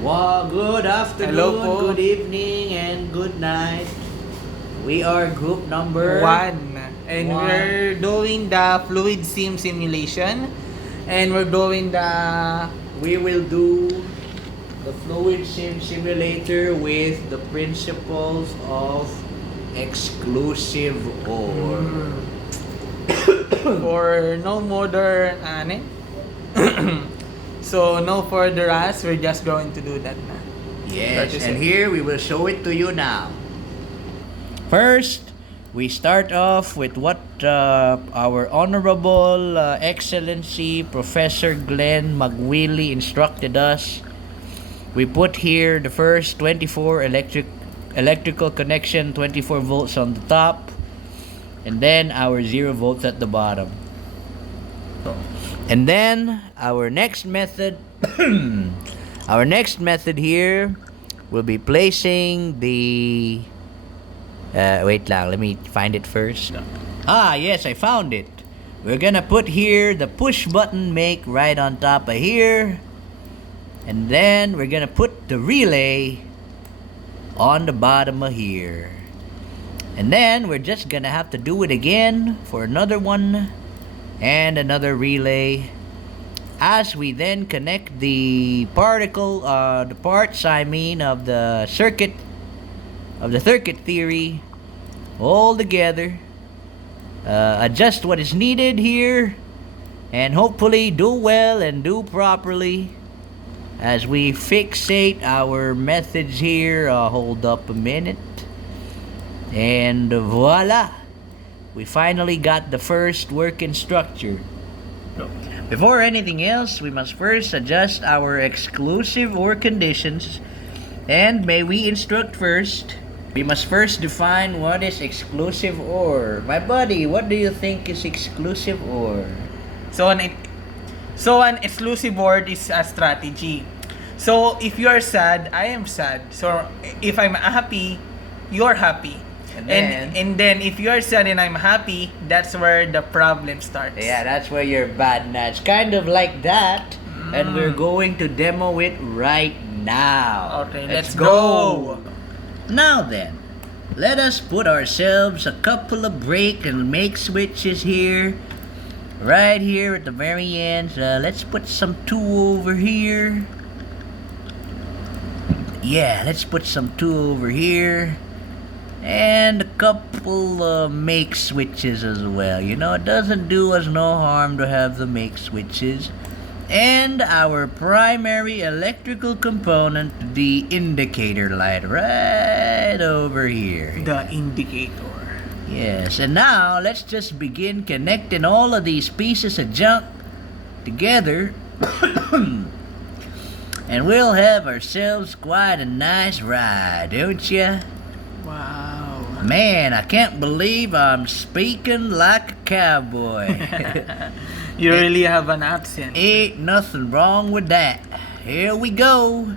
Wow, good Hello afternoon, po. good evening, and good night. We are group number One. And One. we're doing the Fluidsim simulation. And we're doing the... We will do the Fluidsim simulator with the principles of exclusive OR. For no modern... So, no further us. We're just going to do that na. Yes, That is and it. here we will show it to you now. First, we start off with what our Honorable Excellency Professor Glenn McWillie instructed us. We put here the first 24 electrical connection, 24 volts on the top, and then our 0 volts at the bottom. And then our next method our next method here will be placing the wait lang, let me find it first. Ah, yes, I found it. We're gonna put here the push button make right on top of here. And then we're gonna put the relay on the bottom of here. And then we're just gonna have to do it again for another one and another relay as we then connect the parts of the circuit theory all together, adjust what is needed here, and hopefully do well and do properly as we fixate our methods here. Hold up a minute, and voila, we finally got the first working structure. Before anything else, we must first adjust our exclusive OR conditions. And may we instruct first? We must first define what is exclusive OR. My buddy, what do you think is exclusive OR? So, an exclusive word is a strategy. So, if you are sad, I am sad. So, if I'm happy, you're happy. And then if you're sad and I'm happy, that's where the problem starts. Yeah, that's where you're bad na. It's kind of like that. And we're going to demo it right now. Okay, let's go. Now then, let us put ourselves a couple of break and make switches here. Right here at the very end. Let's put some 2 over here. Yeah, let's put some 2 over here. And a couple make switches as well. You know, it doesn't do us no harm to have the make switches. And our primary electrical component, the indicator light, right over here. The indicator. Yes, and now let's just begin connecting all of these pieces of junk together. And we'll have ourselves quite a nice ride, don't ya? Wow. Man, I can't believe I'm speaking like a cowboy. You really have an accent. Ain't nothing wrong with that. Here we go.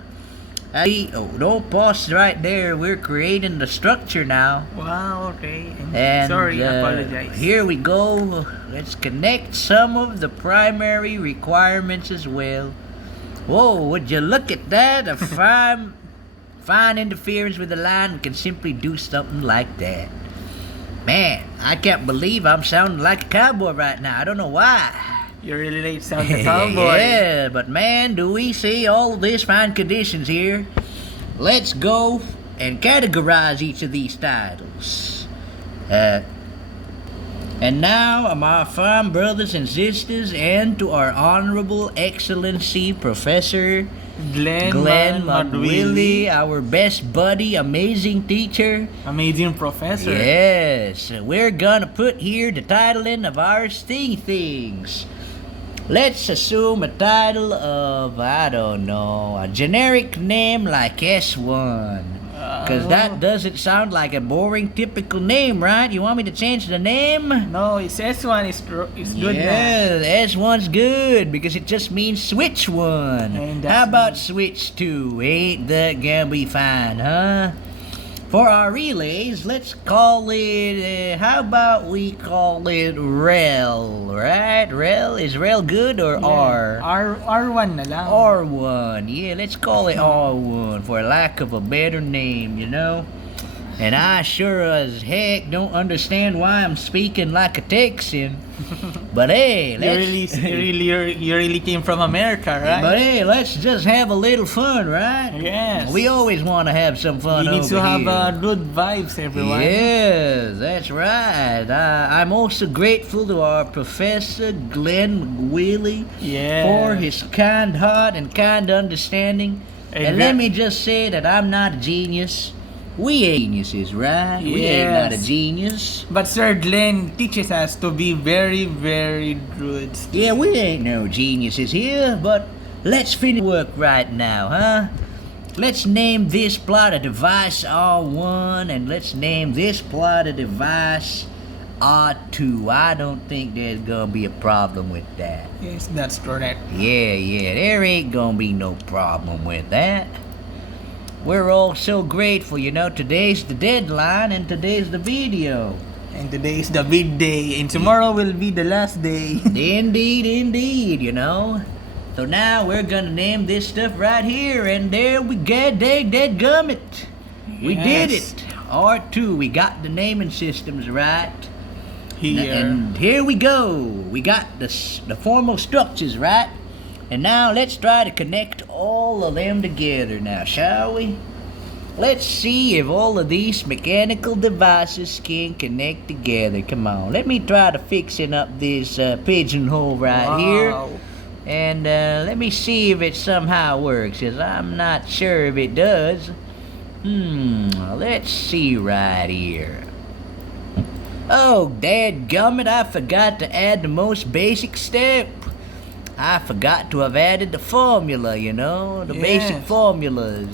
Oh, don't pause right there. We're creating the structure now. Wow, okay. And Sorry, I apologize. here we go. Let's connect some of the primary requirements as well. Whoa, would you look at that? A fine interference with the line. We can simply do something like that. Man, I can't believe I'm sounding like a cowboy right now. I don't know why. You really late sound the cowboy. Yeah, but man, do we see all of these fine conditions here? Let's go and categorize each of these titles. And now, my fine brothers and sisters, and to our Honorable Excellency Professor Glenn McWillie, our best buddy, amazing teacher. Amazing professor. Yes, we're gonna put here the titling of our sting things. Let's assume a title of, I don't know, a generic name like S1. Because that doesn't sound like a boring, typical name, right? You want me to change the name? No, it's S1 is good. Yeah, S1's good because it just means switch one. And that's How about switch two? Ain't that gonna be fine, huh? For our relays, let's call it, how about we call it Rel, right? Rel? Is Rel good or R? R1 na lang. R1, yeah, let's call it R1 for lack of a better name, you know? And I sure as heck don't understand why I'm speaking like a Texan. But hey, you really came from America, right? But hey, let's just have a little fun, right? Yes. We always want to have some fun. You need to over have here. good vibes, everyone. Yes, that's right. I'm also grateful to our Professor Glenn McWillie for his kind heart and kind understanding. And let me just say that I'm not a genius. We ain't geniuses, right? Yes. We ain't not a genius. But Sir Glenn teaches us to be very, very good. Yeah, we ain't no geniuses here, but let's finish work right now, huh? Let's name this plotter device R1, and let's name this plotter device R2. I don't think there's gonna be a problem with that. Yes, that's correct. Yeah, there ain't gonna be no problem with that. We're all so grateful, you know, today's the deadline and today's the video. And today is the big day, and tomorrow will be the last day. Indeed, you know. So now we're gonna name this stuff right here, and there we go, dadgummit. We did it. R2, we got the naming systems right. Here. And here we go. We got the formal structures right. And now let's try to connect all of them together now, shall we? Let's see if all of these mechanical devices can connect together. Come on, let me try to fixing up this pigeonhole right here. And let me see if it somehow works, because I'm not sure if it does. Let's see right here. Oh, dadgummit, I forgot to add the most basic step. I forgot to have added the formula, you know, the basic formulas.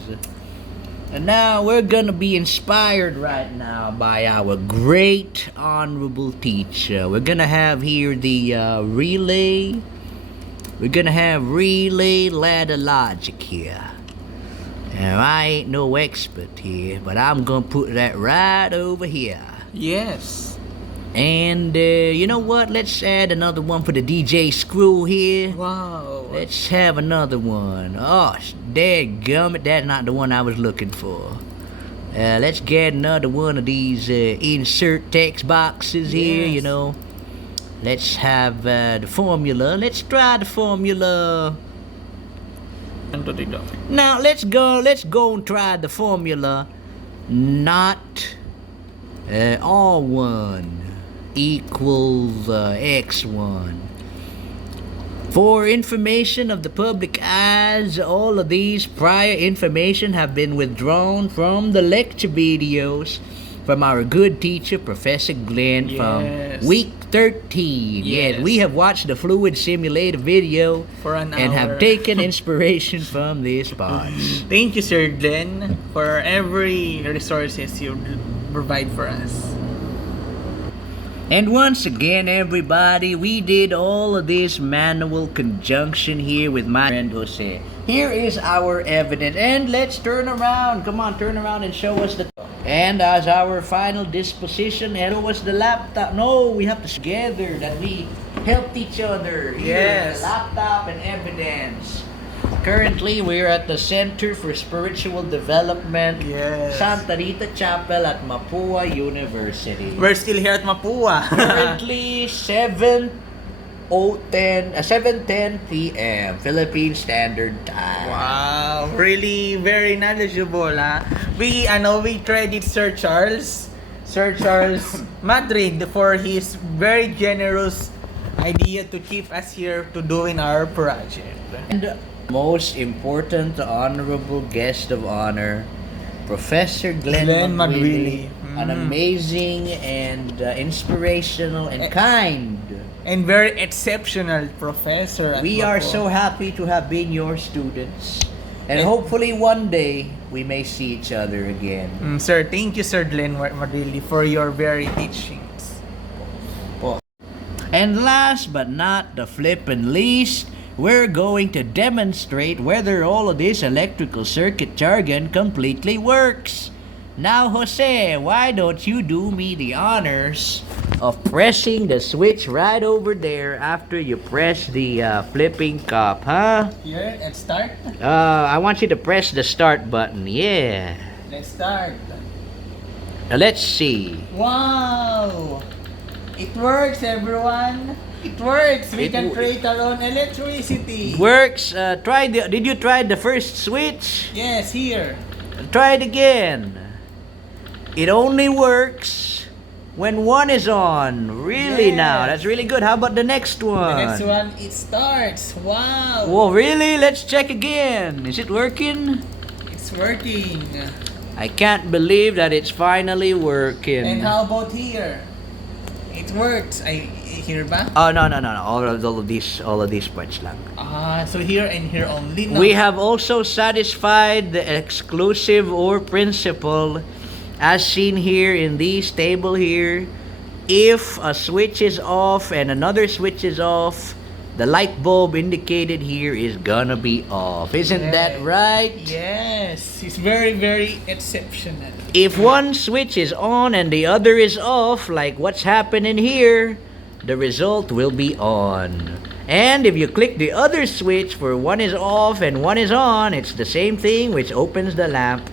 And now we're gonna be inspired right now by our great honorable teacher. We're gonna have here the relay. We're gonna have relay ladder logic here. Now I ain't no expert here, but I'm gonna put that right over here. Yes. And you know what? Let's add another one for the DJ screw here. Wow. Let's have another one. Oh, dadgummit, that's not the one I was looking for. Let's get another one of these insert text boxes here, you know. Let's have the formula. Let's try the formula. Now let's go and try the formula. Not R1 equals X1. For information of the public eyes, all of these prior information have been withdrawn from the lecture videos from our good teacher, Professor Glenn, from week 13. Yes, we have watched the Fluid Simulator video for an and hour. have taken inspiration from these parts. Thank you, Sir Glenn, for every resources you provide for us. And once again, everybody, we did all of this manual conjunction here with my friend Jose. Here is our evidence. And let's turn around. Come on, turn around and show us the... And as our final disposition, show us the laptop. No, we have to together that we helped each other. Here, the laptop and evidence. Currently, we're at the Center for Spiritual Development, Santa Rita Chapel at Mapua University. We're still here at Mapua. Currently, 7:10 p.m. Philippine Standard Time. Wow, really very knowledgeable, huh? We credit Sir Charles Madrid for his very generous idea to keep us here to doing our project. And most important honorable guest of honor, Professor Glenn McWillie, an amazing and inspirational and kind and very exceptional professor. We are so happy to have been your students, and hopefully one day we may see each other again. Sir, thank you, Sir Glenn McWillie, for your very teachings. And last but not the flippin' least, we're going to demonstrate whether all of this electrical circuit jargon completely works. Now, Jose, why don't you do me the honors of pressing the switch right over there after you press the flipping cup, huh? Here, let's start. I want you to press the start button. Yeah. Let's start. Now, let's see. Wow! It works, everyone. It works. We It can wo- create our own electricity. Works. Did you try the first switch? Yes, here. Try it again. It only works when one is on. Really now? Yes. That's really good. How about the next one? The next one, it starts. Wow! Whoa, really? Let's check again. Is it working? It's working. I can't believe that it's finally working. And how about here? It works. Here ba? Oh, no. All of these parts lang. So here and here only. No? We have also satisfied the exclusive or principle as seen here in this table here. If a switch is off and another switch is off, the light bulb indicated here is gonna be off. Isn't that right? Yes. It's very, very exceptional. If one switch is on and the other is off, like what's happening here, the result will be on. And if you click the other switch for one is off and one is on, it's the same thing, which opens the lamp.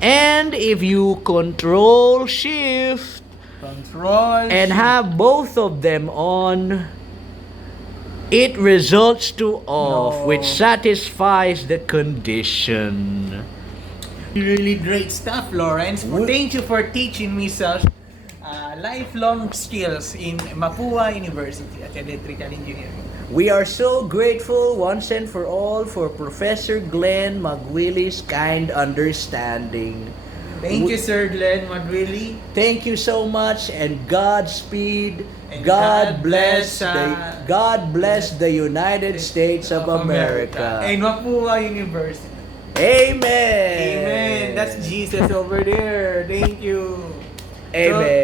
And if you control shift and have both of them on, it results to off, No. which satisfies the condition. Really great stuff, Lawrence. Thank you for teaching me such lifelong skills in Mapua University at Electrical Engineering. We are so grateful once and for all for Professor Glenn Magwilly's kind understanding. Thank you, Sir Glenn Madrilli. Thank you so much and Godspeed. And God God bless bless, God bless the United States of America. And Mapua University. Amen. Amen. That's Jesus over there. Thank you. Amen.